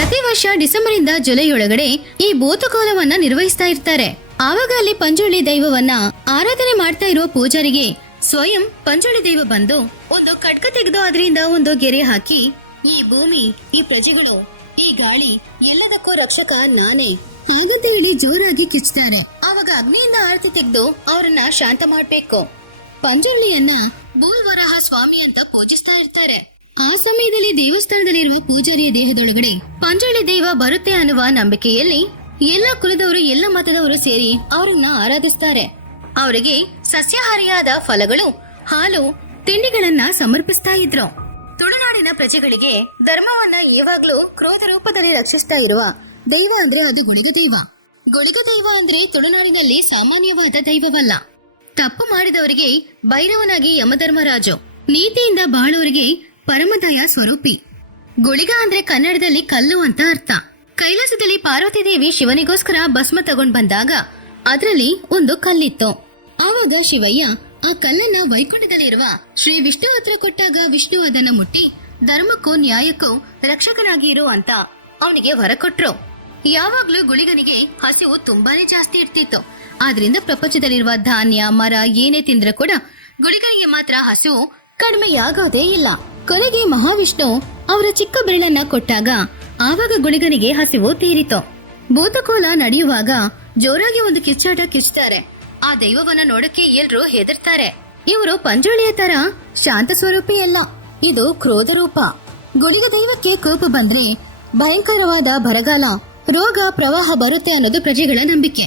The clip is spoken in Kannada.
ಪ್ರತಿ ವರ್ಷ ಡಿಸೆಂಬರ್ ಇಂದ ಜುಲೈ ಒಳಗಡೆ ಈ ಭೂತಕೋಲವನ್ನ ನಿರ್ವಹಿಸ್ತಾ ಇರ್ತಾರೆ. ಆವಾಗ ಅಲ್ಲಿ ಪಂಜುರ್ಲಿ ದೈವವನ್ನ ಆರಾಧನೆ ಮಾಡ್ತಾ ಇರುವ ಪೂಜಾರಿಗೆ ಸ್ವಯಂ ಪಂಜುರ್ಲಿ ದೈವ ಬಂದು ಒಂದು ಖಡ್ಗ ತೆಗೆದು ಅದರಿಂದ ಒಂದು ಗೆರೆ ಹಾಕಿ, ಈ ಭೂಮಿ, ಈ ಪ್ರಜೆಗಳು, ಈ ಗಾಳಿ ಎಲ್ಲದಕ್ಕೂ ರಕ್ಷಕ ನಾನೇ ಹಾಗಂತ ಹೇಳಿ ಜೋರಾಗಿ ಕಿಚ್ತಾರೆ. ಆವಾಗ ಅಗ್ನಿಯಿಂದ ಆರತಿ ತೆಗೆದು ಅವರನ್ನ ಶಾಂತ ಮಾಡ್ಬೇಕು. ಪಂಜುರ್ಲಿಯನ್ನ ಭೂಲ್ವರಾಹ ಸ್ವಾಮಿ ಅಂತ ಪೂಜಿಸ್ತಾ ಇರ್ತಾರೆ. ಆ ಸಮಯದಲ್ಲಿ ದೇವಸ್ಥಾನದಲ್ಲಿರುವ ಪೂಜಾರಿಯ ದೇಹದೊಳಗಡೆ ಪಂಜುರ್ಲಿ ದೈವ ಬರುತ್ತೆ ಅನ್ನುವ ನಂಬಿಕೆಯಲ್ಲಿ ಎಲ್ಲ ಕುಲದವರು, ಎಲ್ಲ ಮತದವರು ಸೇರಿ ಅವರನ್ನ ಆರಾಧಿಸ್ತಾರೆ. ಅವರಿಗೆ ಸಸ್ಯಾಹಾರಿಯಾದ ಫಲಗಳು, ಹಾಲು, ತಿಂಡಿಗಳನ್ನ ಸಮರ್ಪಿಸ್ತಾ ಇದ್ರು. ತುಳುನಾಡಿನ ಪ್ರಜೆಗಳಿಗೆ ಧರ್ಮವನ್ನ ಯಾವಾಗ್ಲೂ ಕ್ರೋಧ ರೂಪದಲ್ಲಿ ರಕ್ಷಿಸ್ತಾ ಇರುವ ದೈವ ಅಂದ್ರೆ ಅದು ಗುಳಿಗ ದೈವ. ಗುಳಿಗ ದೈವ ಅಂದ್ರೆ ತುಳುನಾಡಿನಲ್ಲಿ ಸಾಮಾನ್ಯವಾದ ದೈವವಲ್ಲ. ತಪ್ಪು ಮಾಡಿದವರಿಗೆ ಭೈರವನಾಗಿ ಯಮಧರ್ಮರಾಜು, ನೀತಿಯಿಂದ ಬಾಳೋರಿಗೆ ಪರಮದಯ ಸ್ವರೂಪಿ. ಗುಳಿಗ ಅಂದ್ರೆ ಕನ್ನಡದಲ್ಲಿ ಕಲ್ಲು ಅಂತ ಅರ್ಥ. ಕೈಲಾಸದಲ್ಲಿ ಪಾರ್ವತಿ ದೇವಿ ಶಿವನಿಗೋಸ್ಕರ ಭಸ್ಮ ತಗೊಂಡ್ ಬಂದಾಗ ಅದರಲ್ಲಿ ಒಂದು ಕಲ್ಲಿತ್ತು. ಆವಾಗ ಶಿವಯ್ಯ ಆ ಕಲ್ಲನ್ನ ವೈಕುಂಠದಲ್ಲಿರುವ ಶ್ರೀ ವಿಷ್ಣು ಹತ್ರ ಕೊಟ್ಟಾಗ ವಿಷ್ಣು ಅದನ್ನ ಮುಟ್ಟಿ ಧರ್ಮಕ್ಕೂ ನ್ಯಾಯಕ್ಕೂ ರಕ್ಷಕನಾಗಿ ಇರು ಅಂತ ಅವನಿಗೆ ವರ ಕೊಟ್ರು. ಯಾವಾಗ್ಲೂ ಗುಳಿಗನಿಗೆ ಹಸಿವು ತುಂಬಾನೇ ಜಾಸ್ತಿ ಇರ್ತಿತ್ತು. ಆದ್ರಿಂದ ಪ್ರಪಂಚದಲ್ಲಿರುವ ಧಾನ್ಯ, ಮರ ಏನೇ ತಿಂದ್ರೆ ಕೂಡ ಗುಳಿಗನಿಗೆ ಮಾತ್ರ ಹಸಿವು ಕಡಿಮೆಯಾಗೋದೇ ಇಲ್ಲ. ಕೊನೆಗೆ ಮಹಾವಿಷ್ಣು ಅವರ ಚಿಕ್ಕ ಬೆರಳನ್ನ ಕೊಟ್ಟಾಗ ಆವಾಗ ಗುಳಿಗನಿಗೆ ಹಸಿವು ತೀರಿತು. ಭೂತಕೋಲ ನಡೆಯುವಾಗ ಜೋರಾಗಿ ಒಂದು ಕಿಚ್ಚಾಟ ಕಿಚ್ತಾರೆ. ಆ ದೈವವನ್ನ ನೋಡಕ್ಕೆ ಎಲ್ರೂ ಹೆದರ್ತಾರೆ. ಇವರು ಪಂಜುರ್ಲಿಯ ತರ ಶಾಂತ ಸ್ವರೂಪಿ ಅಲ್ಲ, ಇದು ಕ್ರೋಧ ರೂಪ. ಗುಳಿಗ ದೈವಕ್ಕೆ ಕೋಪ ಬಂದ್ರೆ ಭಯಂಕರವಾದ ಬರಗಾಲ, ರೋಗ, ಪ್ರವಾಹ ಬರುತ್ತೆ ಅನ್ನೋದು ಪ್ರಜೆಗಳ ನಂಬಿಕೆ.